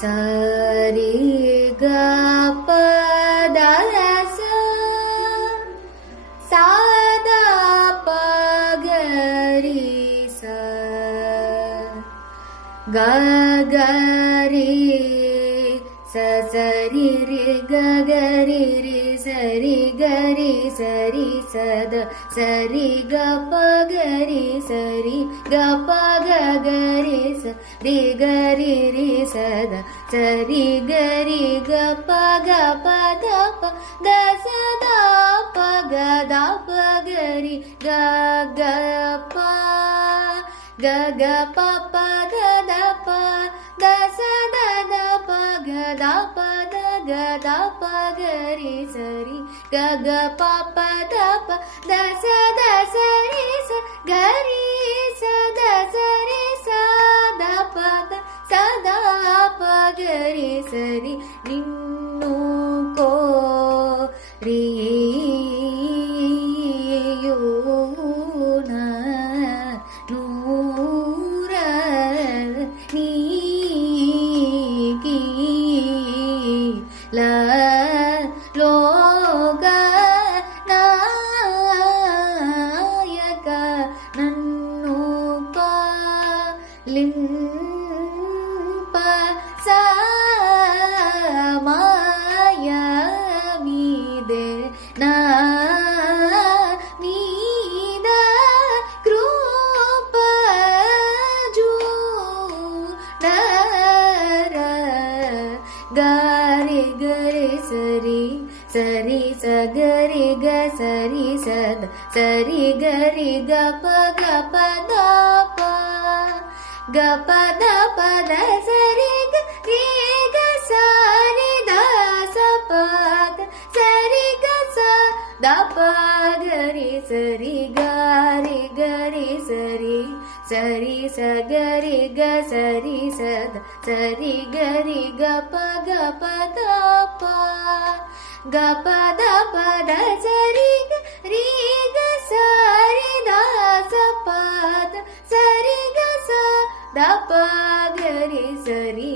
सा रे ग प द सा सा द प ग रे सा ग ग रे सा सा रे रे ग ग रे रे सा रे ग रे सा रे सा द सा रे ग प ग रे सा रे ग प ग ग रे सा रे ग रे रे सा द सा रे ग रे ग प ग प द प द सा द प ग द प ग रे ग ग प ग ग प प ग द प द सा द द प ग द प द ग द प ग रे सा रे ग ग प प द प द सा रे सा ग रे सा ದ ಸ ರೆ ಸ ದ ಪ ದ ಸ ದ ಪ ಗ ರೆ ಸ ರಿ ನಿನ್ನು ಕೋ ರಿಯೋನ ನೂರ ನೀಗಿ ಲ ಲೋಗ ನಾಯಕ ನನ್ನು ಲಿಂಪ ಮಾಯವಿದೆ ನಾ ನೀದ ಕೃಪ ಜೂಡರ ಗಾರೆ ಗರೆ ಸರಿ ಸರಿ ಸ ಗರಿ ಗ ಸರಿ ಸದ ಸರಿ ಗರಿ ಗ ಪ ಗ ಪ ದ ಪ ಗ ಪ ದ ಪ ದ ಸರಿ ಗ ರೇ ಗ ಸರಿ ದ ಸ ಪ ದ ಸರಿ ಗ ಸ ದ ಪ ಗ ರಿ ಸರಿ ಗ ರಿ ಗ ರಿ ಸರಿ ಸರಿ ಸ ಗ ರಿ ಗ ಸರಿ ಸ ದ ಸರಿ ಗ ರಿ ಗ ಪ ಗ ಪ ದ ಪ ಗ ಪ ದ ಪ ದ ಸರಿ ಗ ರಿ ಗ ಸರಿ ದ ಸ ಪ ದ ಸರಿ ಗ ಸ ದ ಪ ಗ ರಿ ಸರಿ